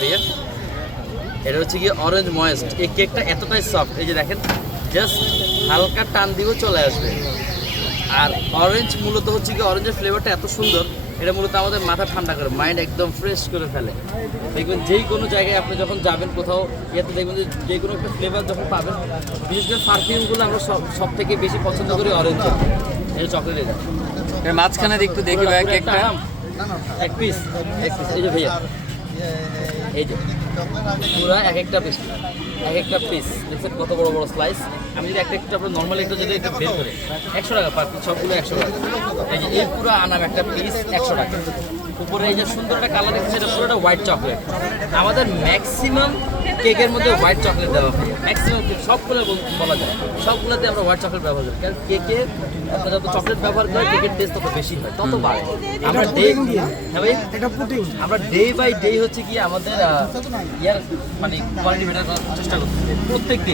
ভাইয়া এটা হচ্ছে কি অরেঞ্জ ময়েস্ট। এই কেকটা এতটাই সফট, এই যে দেখেন জাস্ট হালকা টান দিয়েও চলে আসবে। আর অরেঞ্জ মূলত হচ্ছে কি অরেঞ্জের ফ্লেভারটা এত সুন্দর, এটা মূলত আমাদের মাথা ঠান্ডা করে, মাইন্ড একদম ফ্রেশ করে ফেলে। দেখবেন যেই কোনো জায়গায় আপনি যখন যাবেন কোথাও ইয়েতে দেখবেন যে কোনো একটা ফ্লেভার যখন পাবেন, বিশেষ করে পারফিউমগুলো আমরা সব থেকে বেশি পছন্দ করি অরেঞ্জের, এই চকলেট। এটা এর মাঝখানে একটু দেখি ভাই কেকটা। এক পিস এই যে ভাইয়া, এই যে পুরা এক একটা পিস দেখছেন কত বড় বড় স্লাইস। আমি যদি একটা আপনার নর্মালি একটা যদি একটা বের করে 100 টাকা পার পিস, সবগুলো 100 টাকা। এই যে এই পুরো আনাম একটা পিস 100 টাকা। উপরে এই যে সুন্দর একটা কালার দেখছেন, এটা পুরোটা হোয়াইট চকলেট। আমাদের ম্যাক্সিমাম কেকের মধ্যে হোয়াইট চকলেট দেওয়া হয়, ম্যাক্সিমাম কেক সবগুলো বলা যায় সবগুলোতে আমরা হোয়াইট চকলেট ব্যবহার করি। কারণ কেকে আপনার যত চকলেট ব্যবহার করে কেকের টেস্ট তত বেশি হয়, তত বাড়ে। আমরা ডে বাই ডে হচ্ছে কি আমাদের ইয়ার মানে কোয়ালিটি বেটার করার চেষ্টা করতেছি প্রত্যেক দিন।